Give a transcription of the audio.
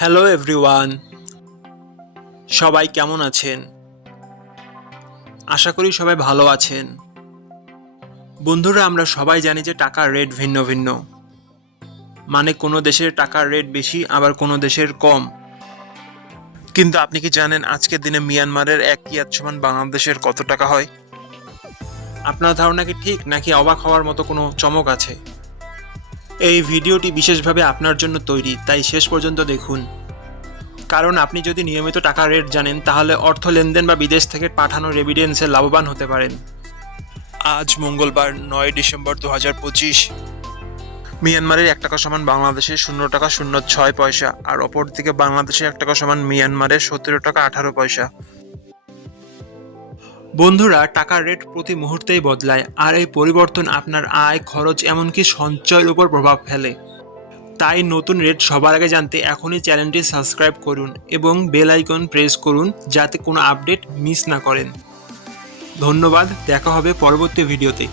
Hello everyone, সবাই কেমন আছেন? আশা করি সবাই ভালো আছেন। বন্ধুরা, আমরা সবাই জানি যে টাকার রেট ভিন্ন ভিন্ন। মানে কোনো দেশের টাকার রেট বেশি, আবার কোনো দেশের কম। কিন্তু আপনি কি জানেন আজকের দিনে মিয়ানমারের 1 রিয়াল সমান বাংলাদেশের কত টাকা হয়? আপনার ধারণা কি ঠিক, নাকি অবাক হওয়ার মতো কোনো চমক আছে? এই ভিডিওটি বিশেষভাবে আপনার জন্য তৈরি, তাই শেষ পর্যন্ত দেখুন। কারণ আপনি যদি নিয়মিত টাকার রেট জানেন, তাহলে অর্থ লেনদেন বা বিদেশ থেকে পাঠানো রেমিটেন্সে লাভবান হতে পারেন। আজ মঙ্গলবার 9 ডিসেম্বর 2025। মিয়ানমারের 1 টাকা সমান বাংলাদেশের 0 টাকা 06 পয়সা, আর অপরদিকে বাংলাদেশের 1 টাকা সমান মিয়ানমারের 17 টাকা 18 পয়সা। বন্ধুরা, টাকার রেট প্রতি মুহূর্তেই বদলায়, আর এই পরিবর্তন আপনার আয়, খরচ, এমনকি সঞ্চয়ের উপর প্রভাব ফেলে। তাই নতুন রেট সবার আগে জানতে এখনই চ্যানেলটি সাবস্ক্রাইব করুন এবং বেল আইকন প্রেস করুন, যাতে কোনো আপডেট মিস না করেন। ধন্যবাদ, দেখা হবে পরবর্তী ভিডিওতে।